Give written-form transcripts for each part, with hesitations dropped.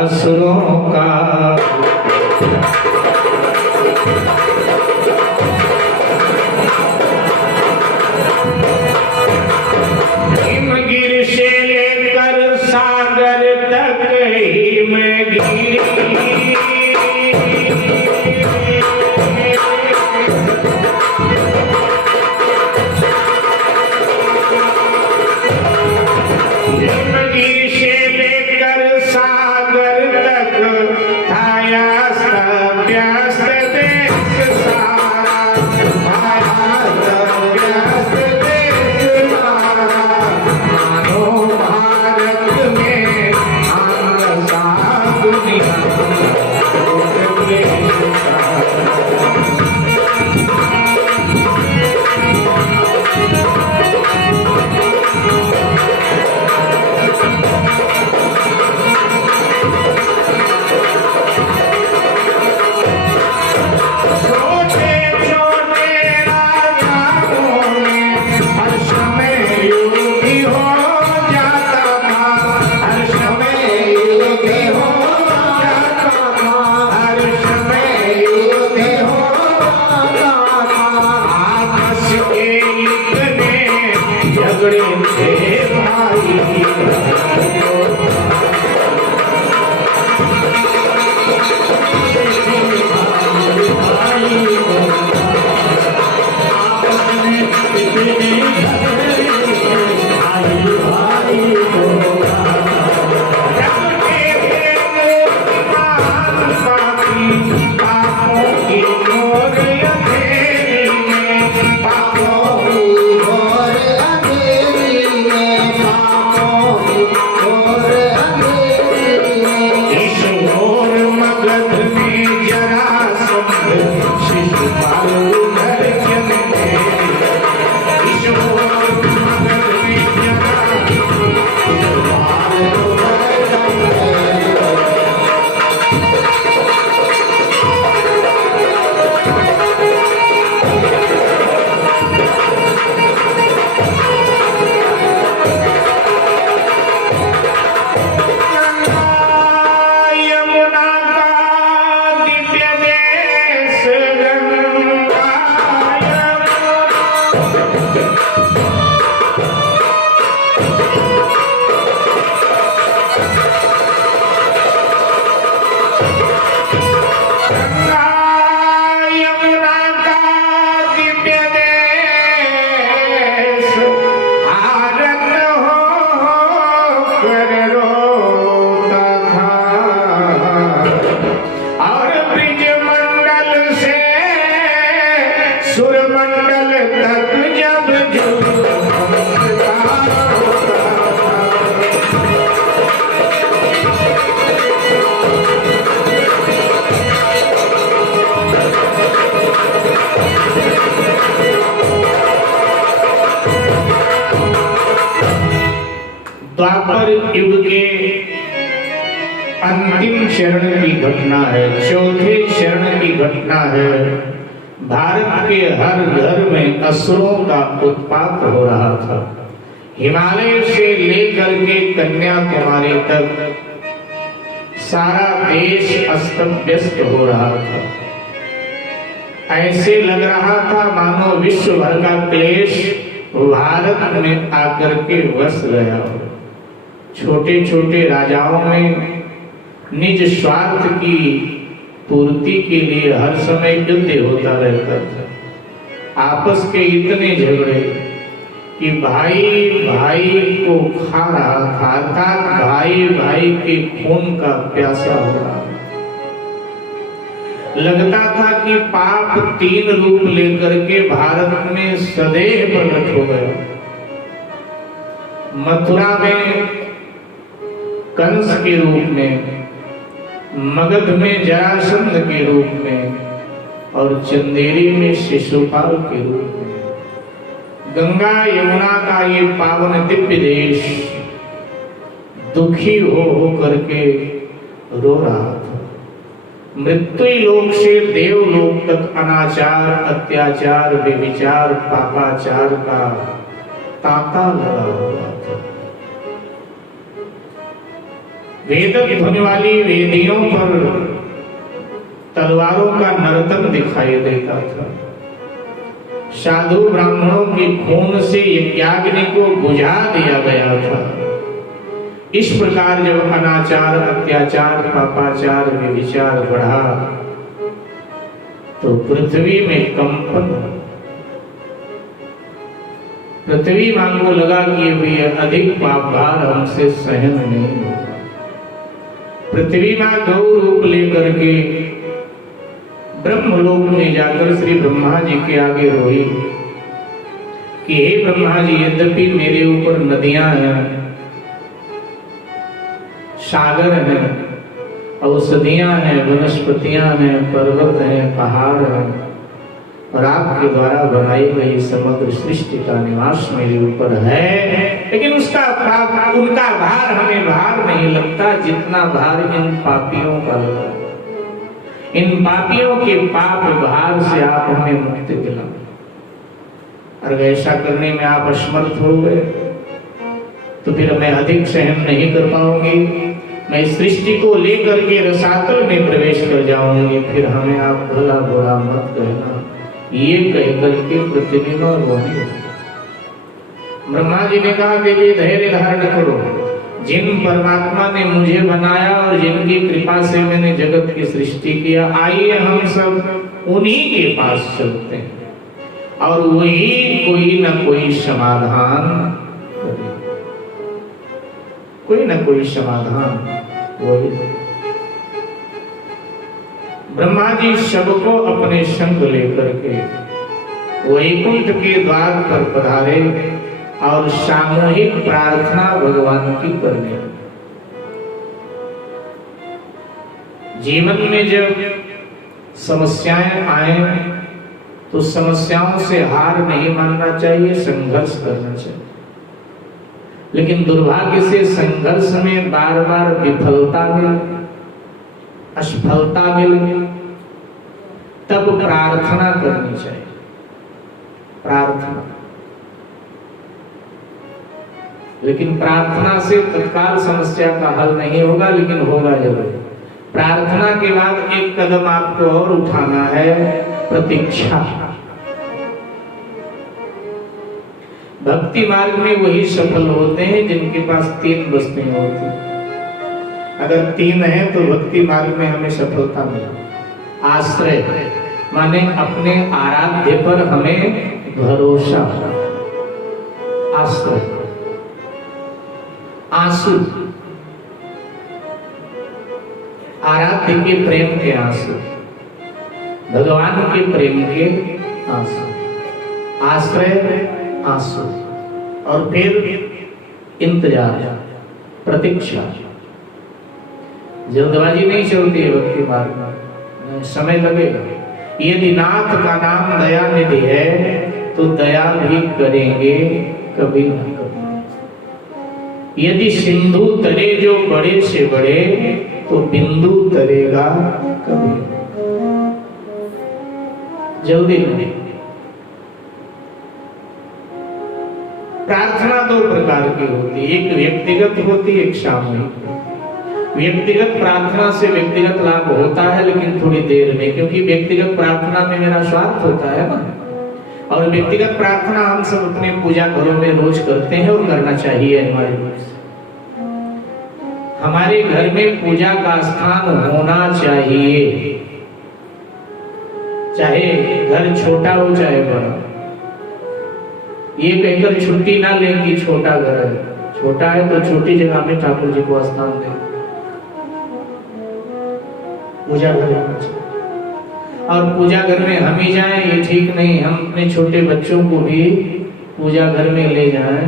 असुरों का हिमगिर से लेकर सागर तक हिमगिरी द्वापर युग के अंतिम चरण की घटना है, चौथे चरण की घटना है। भारत के हर घर में असुरों का उत्पात हो रहा था। हिमालय से लेकर के कन्याकुमारी तक सारा देश अस्त व्यस्त हो रहा था। ऐसे लग रहा था मानो विश्व भर का क्लेश भारत में आकर के बस गया हो। छोटे छोटे राजाओं में निज स्वार्थ की पूर्ति के लिए हर समय युद्ध होता रहता था। आपस के इतने झगड़े कि भाई भाई को खा रहा था, अर्थात भाई भाई के खून का प्यासा हो रहा। लगता था कि पाप तीन रूप लेकर के भारत में सदैव प्रकट हो गया। मथुरा में कंस के रूप में, मगध में जरासंध के रूप में और चंदेरी में शिशुपाल के रूप में। गंगा यमुना का ये पावन दिव्य देश दुखी हो करके रो रहा था। मृत्यु लोक से देवलोक तक अनाचार, अत्याचार, व्यभिचार, पापाचार का तांता लगा हुआ था। वेदक ध्वनि वाली वेदियों पर तलवारों का नर्तन दिखाई देता था। साधु ब्राह्मणों के खून से यज्ञाग्नि को बुझा दिया गया था। इस प्रकार जब अनाचार, अत्याचार, पापाचार, व्यभिचार बढ़ा तो पृथ्वी में कंपन, पृथ्वी मां को लगा कि भी अधिक पाप भार हमसे सहन नहीं होगा। पृथ्वी मां गौ रूप लेकर के ब्रह्मलोक में जाकर श्री ब्रह्मा जी के आगे रोई कि हे ब्रह्मा जी, यद्यपि मेरे ऊपर नदियां हैं, सागर हैं, औषधियां हैं, वनस्पतियां हैं, पर्वत हैं, पहाड़ हैं, और आपके द्वारा बनाई गई समग्र सृष्टि का निवास मेरे ऊपर है, लेकिन उसका उनका भार हमें भार नहीं लगता जितना भार इन पापियों का लगा। इन पापियों के पाप भार से आप हमें मुक्ति दिलाओ। अगर ऐसा करने में आप असमर्थ हो गए तो फिर मैं अधिक सहन नहीं कर पाऊंगी, मैं सृष्टि को लेकर के रसातल में प्रवेश कर जाऊंगी, फिर हमें आप भला बुरा मत कहना। ये कहकर के प्रतिबिंब रोने। ब्रह्मा जी ने कहा कि ये धैर्य धारण करो, जिन परमात्मा ने मुझे बनाया और जिनकी कृपा से मैंने जगत की सृष्टि किया, आइए हम सब उन्हीं के पास चलते हैं और वही कोई न कोई समाधान करे, कोई न कोई समाधान वही। ब्रह्मा जी सबको अपने संग लेकर के वैकुंठ के द्वार पर पधारे और सामूहिक प्रार्थना भगवान की करने। जीवन में जब समस्याएं आए तो समस्याओं से हार नहीं मानना चाहिए, संघर्ष करना चाहिए। लेकिन दुर्भाग्य से संघर्ष में बार बार विफलता मिले, असफलता मिले, तब प्रार्थना करनी चाहिए। प्रार्थना, लेकिन प्रार्थना से तत्काल समस्या का हल नहीं होगा, लेकिन होगा जरूर। प्रार्थना के बाद एक कदम आपको और उठाना है, प्रतीक्षा। भक्ति मार्ग में वही सफल होते हैं जिनके पास 3 वस्तुएं होती हैं। अगर 3 है तो भक्ति मार्ग में हमें सफलता मिला। आश्रय माने अपने आराध्य पर हमें भरोसा, आश्रय। आंसू, आराध्य के प्रेम के आंसू, भगवान के प्रेम के आंसू। आश्रय, आंसू, और फिर इंतजार, प्रतीक्षा। जल्दबाजी नहीं चलती है भक्ति मार्ग में, समय लगेगा। यदि नाथ का नाम दया निधि है तो दया भी करेंगे कभी ना कभी। यदि सिंधु तरे जो बड़े से बड़े तो बिंदु तरेगा कभी, जल्दी नहीं। प्रार्थना 2 प्रकार की होती है, एक व्यक्तिगत होती है, एक सामूहिक। व्यक्तिगत प्रार्थना से व्यक्तिगत लाभ होता है, लेकिन थोड़ी देर में, क्योंकि व्यक्तिगत प्रार्थना में मेरा स्वार्थ होता है ना। और व्यक्तिगत प्रार्थना हम सब अपने पूजा घरों में रोज करते हैं और करना चाहिए। हमारे घर में पूजा का स्थान होना चाहिए, चाहे घर छोटा हो चाहे बड़ा। ये कहकर छुट्टी ना लें कि छोटा घर है, छोटा है तो छोटी जगह में ठाकुर जी को स्थान दें। पूजा घर होना चाहिए, और पूजा घर में हम ही जाएं ये ठीक नहीं, हम अपने छोटे बच्चों को भी पूजा घर में ले जाएं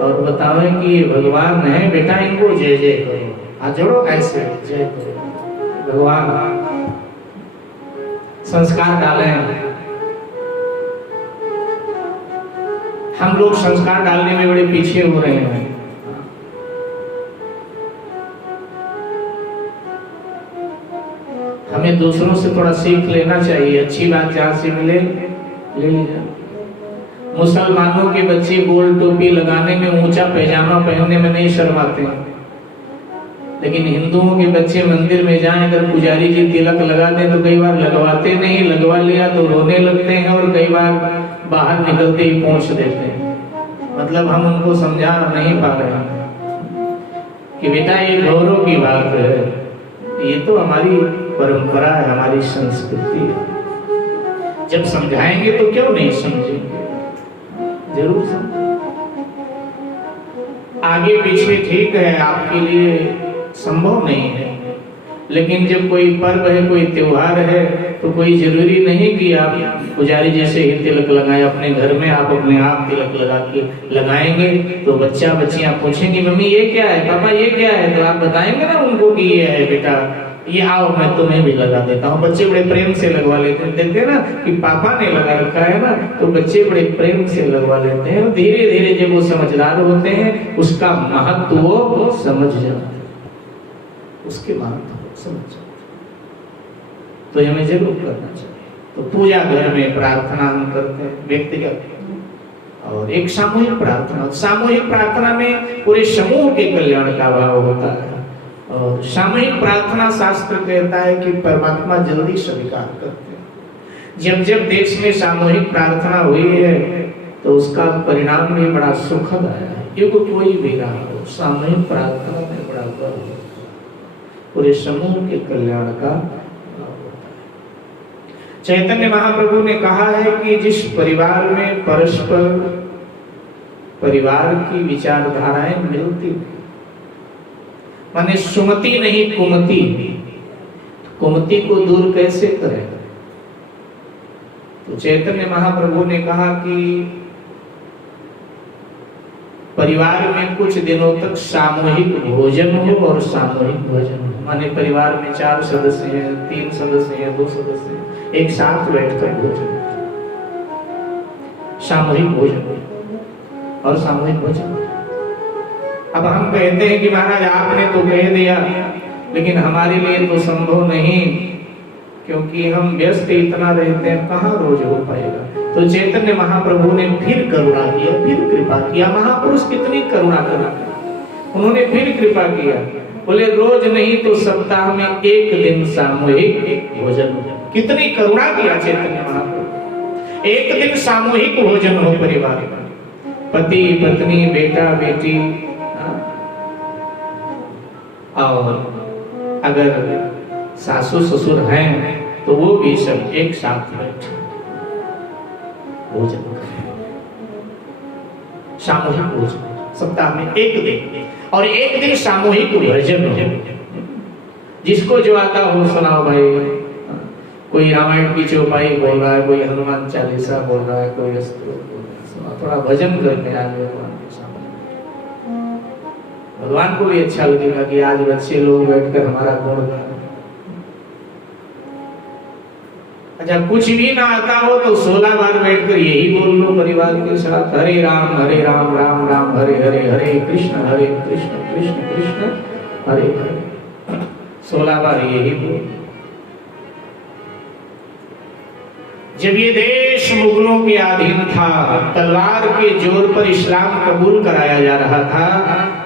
और बतावें कि ये भगवान है, बेटा इनको जय जय करो, हाथ जोड़ो ऐसे जय करो भगवान। संस्कार डालें। हम लोग संस्कार डालने में बड़े पीछे हो रहे हैं। हमें दूसरों से थोड़ा सीख लेना चाहिए, अच्छी बात जहां से मिले ले लीजिए। मुसलमानों के बच्चे गोल टोपी लगाने में, ऊंचा पैजामा पहनने में नहीं शर्माते, लेकिन हिंदुओं के बच्चे मंदिर में जाएं, अगर पुजारी जी तिलक लगा दें तो कई बार लगवाते नहीं, लगवा लिया तो रोने लगते हैं और कई बार बाहर निकलते ही पहुंच देते हैं। मतलब हम उनको समझा नहीं पा रहे हैं कि बेटा ये गौरव की बात है, ये तो हमारी परंपरा है, हमारी संस्कृति है। जब समझाएंगे तो क्यों नहीं समझेंगे, जरूर समझेंगे। आगे पीछे ठीक है, आपके लिए संभव नहीं है, लेकिन जब कोई पर्व है, कोई त्योहार है, तो कोई जरूरी नहीं कि आप पुजारी जैसे ही तिलक लगाएं। अपने घर में आप अपने आप तिलक लगा के लगाएंगे तो बच्चा बच्चियां पूछेंगी मम्मी ये क्या है, पापा ये क्या है, तो आप बताएंगे ना उनको कि ये है बेटा, ये आओ मैं तुम्हें भी लगा देता हूँ। बच्चे बड़े प्रेम से लगवा लेते हैं, देखते ना कि पापा ने लगा रखा है ना, तो बच्चे बड़े प्रेम से लगवा लेते हैं। धीरे धीरे जब वो समझदार होते हैं उसका महत्व वो समझ जाते हैं, उसके महत्व समझ जाते, तो हमें जरूर करना चाहिए। तो पूजा घर में प्रार्थना हम करते हैं व्यक्तिगत, और एक सामूहिक प्रार्थना। सामूहिक प्रार्थना में पूरे समूह के कल्याण का भाव होता है। और सामूहिक प्रार्थना शास्त्र कहता है कि परमात्मा जल्दी स्वीकार करते हैं। जब जब देश में सामूहिक प्रार्थना हुई है तो उसका परिणाम भी बड़ा सुखद आया है। युग कोई भी रहा हो, सामूहिक प्रार्थना में बड़ा गर्व है, पूरे समूह के कल्याण का। चैतन्य महाप्रभु ने कहा है कि जिस परिवार में परस्पर परिवार की विचारधाराएं मिलती, माने सुमति नहीं कुमति, कुमति को दूर कैसे करें? तो चैतन्य महाप्रभु ने कहा कि परिवार में कुछ दिनों तक सामूहिक भोजन हो और सामूहिक भोजन हो। माने परिवार में 4 सदस्य हैं, 3 सदस्य हैं, 2 सदस्य हैं, एक साथ बैठकर भोजन, सामूहिक भोजन और सामूहिक भोजन। अब हम कहते हैं कि महाराज आपने तो कह दिया, लेकिन हमारे लिए तो संभव नहीं, क्योंकि हम व्यस्त इतना रहते हैं, कहाँ रोज हो पाएगा। तो चैतन्य महाप्रभु ने फिर करुणा किया, फिर कृपा किया। महापुरुष कितनी करुणा करते, उन्होंने फिर कृपा किया, बोले रोज नहीं तो सप्ताह में 1 दिन सामूहिक भोजन। कितनी करुणा किया चैतन्य महाप्रभु। 1 दिन सामूहिक भोजन हो परिवार में, पति पत्नी बेटा बेटी, और अगर सासू ससुर हैं तो वो भी सब एक साथ बैठे भोजन करें, सामूहिक भोजन सप्ताह में 1 दिन, और 1 दिन सामूहिक भजन हो। जिसको जो आता हो सुनाओ भाई, कोई रामायण की चौपाई बोल रहा है, कोई हनुमान चालीसा बोल रहा है, कोई स्तोत्र बोल रहा है, थोड़ा भजन करने आगे भगवान के सामने। भगवान को भी अच्छा लगेगा कि आज बच्चे लोग बैठकर हमारा गुण गा। अच्छा कुछ भी ना आता हो तो 16 बार बैठकर यही बोल लो परिवार के साथ, हरे राम राम राम हरे हरे, हरे कृष्ण कृष्ण कृष्ण हरे हरे। 16 बार यही बोल। जब ये देश मुगलों के अधीन था, तलवार के जोर पर इस्लाम कबूल कराया जा रहा था,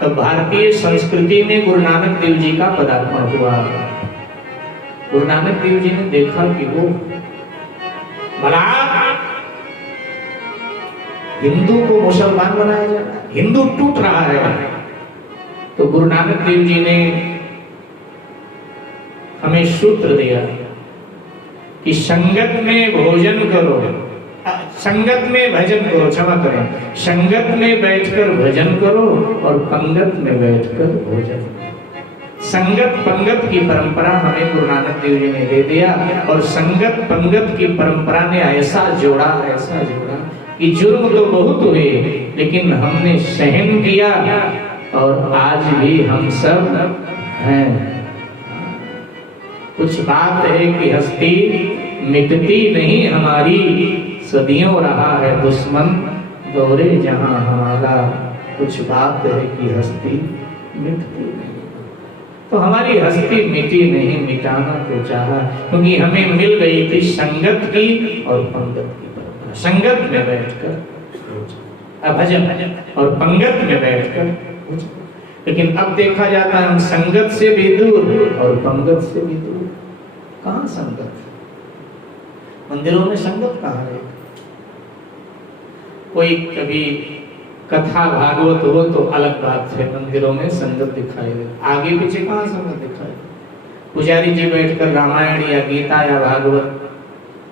तब भारतीय संस्कृति में गुरु नानक देव जी का पदार्पण हुआ। गुरु नानक देव जी ने देखा कि वो भला हिंदू को मुसलमान बनाया जा रहा है, हिंदू टूट रहा है, तो गुरु नानक देव जी ने हमें सूत्र दिया कि संगत में भोजन करो, संगत में भजन करो, क्षमा करें, संगत में बैठकर भजन करो और पंगत में बैठकर भोजन। संगत पंगत की परंपरा हमें गुरु नानक देव जी ने दे दिया, और संगत पंगत की परंपरा ने ऐसा जोड़ा कि जुर्म तो बहुत हुए, लेकिन हमने सहन किया, और आज भी हम सब हैं। कुछ बात है कि हस्ती मिटती नहीं हमारी, सदियों रहा है दुश्मन दौरे जहां हमारा। कुछ बात है कि हस्ती मिटती नहीं, तो हमारी हस्ती मिटी नहीं, मिटाना तो चाहा, क्योंकि हमें मिल गई थी संगत की और पंगत की परंपरा। संगत में बैठकर भजन और पंगत में बैठकर भजन। लेकिन अब देखा जाता है हम संगत से भी दूर और पंगत से भी दूर। कहाँ संगत? मंदिरों में संगत कहाँ है? कोई कभी कथा भागवत हो तो अलग बात है, मंदिरों में संगत दिखाई दे, आगे पीछे कहाँ संगत दिखाई दे? पुजारी जी बैठकर रामायण या गीता या भागवत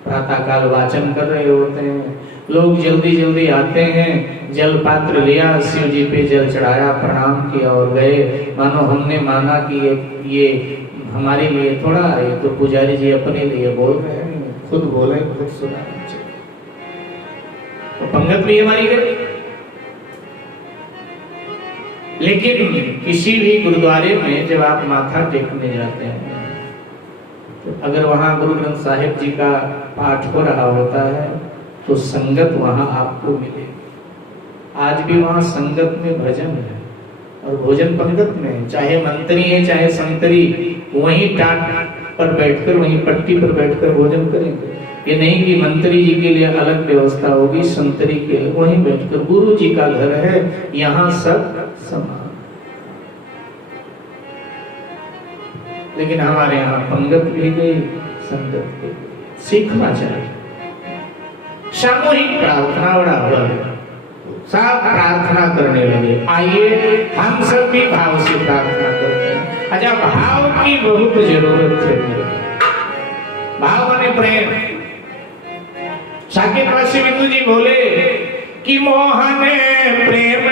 प्रातः काल वाचन कर रहे होते हैं, लोग जल्दी जल्दी आते हैं, जल पात्र लिया, शिव जी पे जल चढ़ाया, प्रणाम किया और गए, मानो हमने माना कि ये हमारे लिए थोड़ा, ये तो पुजारी जी अपने लिए बोल रहे हैं, खुद बोले खुद सुना। तो पंगत भी हमारी गई। लेकिन किसी भी गुरुद्वारे में जब आप माथा टेकने जाते हैं तो अगर वहां गुरु ग्रंथ साहिब जी का पाठ हो रहा होता है तो संगत वहां आपको मिलेगी। आज भी वहां संगत में भजन है और भोजन पंगत में है, चाहे मंत्री है चाहे संतरी, वहीं टाट पर बैठकर, वहीं पट्टी पर बैठकर भोजन करेंगे। ये नहीं कि मंत्री जी के लिए अलग व्यवस्था होगी, संतरी के लिए वहीं बैठकर, गुरु जी का घर है, यहाँ सब समान। लेकिन हमारे यहाँ पंगत भी गई, संगत भी गई। सीखना चाहिए। सामूहिक प्रार्थना बड़ा हुआ, सब प्रार्थना करने लगे। आइए हम सब भी भाव से प्रार्थना करते हैं। अच्छा, भाव की बहुत जरूरत है। भाव माने प्रेम। साकेत वासी बिंदु जी बोले कि मोहन प्रेम